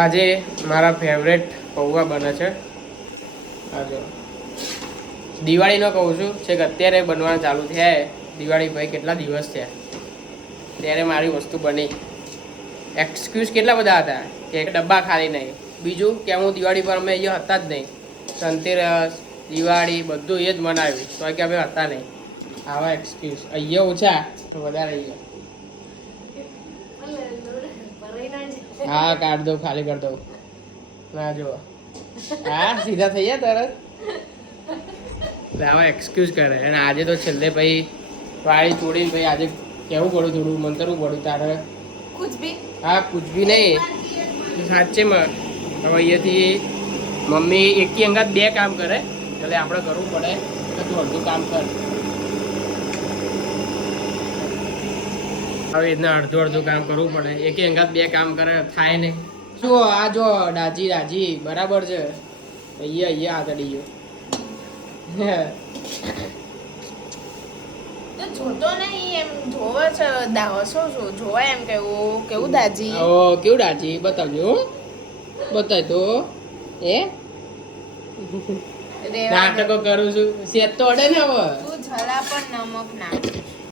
આજે મારા ફેવરેટ પૌવા બને છે. આ જો દિવાળીનો કહું છું છે કે અત્યારે બનવાનું ચાલુ થયા. દિવાળી ભાઈ કેટલા દિવસ થયા ત્યારે મારી વસ્તુ બની. એક્સક્યુઝ કેટલા બધા હતા કે ડબ્બા ખાલી નહીં. બીજું કે હું દિવાળી પર અમે અહીંયા હતા જ નહીં. ધનતેરસ દિવાળી બધું એ જ મનાવ્યું તો કે અમે હતા નહીં. આવા એક્સક્યુઝ અહીંયા ઓછા તો વધારે અહીંયા. હા કાઢ દઉં ખાલી કરી દઉં ના જો હા સીધા થઈ ગયા તરત એટલે આવા એક્સક્યુઝ કરે. અને આજે તો છેલ્લે ભાઈ વાળી તોડી ભાઈ આજે કેવું પડ્યું થોડું મંતરવું પડ્યું તારે કુછ ભી હા કુછ બી નહીં સાચેમાં. હવે અહીંયાથી મમ્મી એકી અંગાત બે કામ કરે એટલે આપણે કરવું પડે એટલે તું અડધું કામ કર. હવે રીતના અડધું કામ કરવું પડે. એકી અંગાત બે કામ કરે થાય નહીં. શું આ જો ડાજી રાજી બરાબર છે. અહીંયા આગળ ગયો જોતો નહીં એમ જોવે છે દાવસો જોવા એમ કેવું દાજી ઓ કેવું ડાજી બતાવજો બતાય તો એ નાટકો કરું છું સેજ તો અડે ને હવે તું જરા પણ નમક નાખ